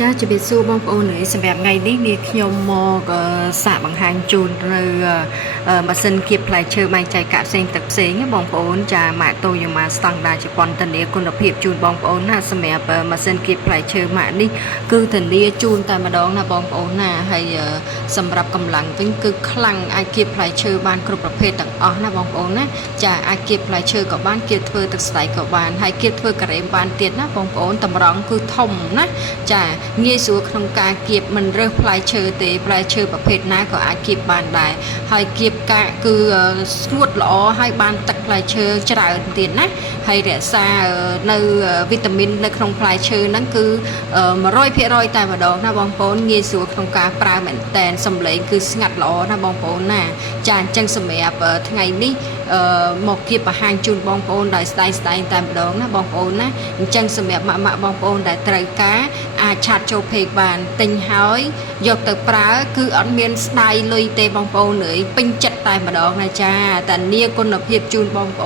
ចាជំរាបសួរបងប្អូនសម្រាប់ថ្ងៃនេះនាងខ្ញុំមកសាកបង្ហាញជូននៅម៉ាស៊ីនគៀបផ្លែឈើបែងចែកកាក់ផ្សេងទឹកផ្សេងបងប្អូនចាម៉ាកតូយូម៉ាស្តង់ដារជប៉ុនធានាគុណភាពជូនបងប្អូនណាសម្រាប់ម៉ាស៊ីនគៀបផ្លែឈើម៉ាកនេះគឺធានាជូនតែម្ដងណាបងប្អូនណាហើយសម្រាប់កម្លាំងវិញគឺខ្លាំងអាចគៀបផ្លែឈើបានគ្រប់ប្រភេទទាំងអស់ណាបងប្អូនណាចាអាចគៀបផ្លែឈើក៏បានគៀបធ្វើទឹកស្តៃក៏បានហើយគៀបធ្វើការ៉េមបានទៀតណាបងប្អូនតម្រង់គឺធំណាចាងាយស្រួលក្នុងការគៀបមិនរើសផ្លែឈើទេផ្លែឈើប្រភេទណាក៏អាចគៀបបានដែរហើយគៀបកាកគឺស្ងួតល្អហើយបានទឹកផ្លែឈើច្រើនទៀតណាហើយរក្សានៅវីតាមីននៅក្នុងផ្លែឈើហ្នឹងគឺ100%តែម្ដងណាបងប្អូនងាយស្រួលក្នុងការប្រើមែនតែនសំឡេងគឺស្ងាត់ល្អណាបងប្អូនណាចាអញ្ចឹងសម្រាប់ថ្ងៃនេះមកគៀបបង្ហាញជូនបងប្អូនដោយស្ដែងតែម្ដងណាបងប្អូនណាអញ្ចឹងសម្រាប់ម៉ាក់បងប្អូនដែលត្រូវការអាចឆាតចូលពេកបានទិញហើយយកទៅប្រើគឺអត់មានស្ដាយលុយទេបងប្អូនអើយពេញចិត្តតែម្ដងណាចាតានីគុណភាពជូនបងប្អូន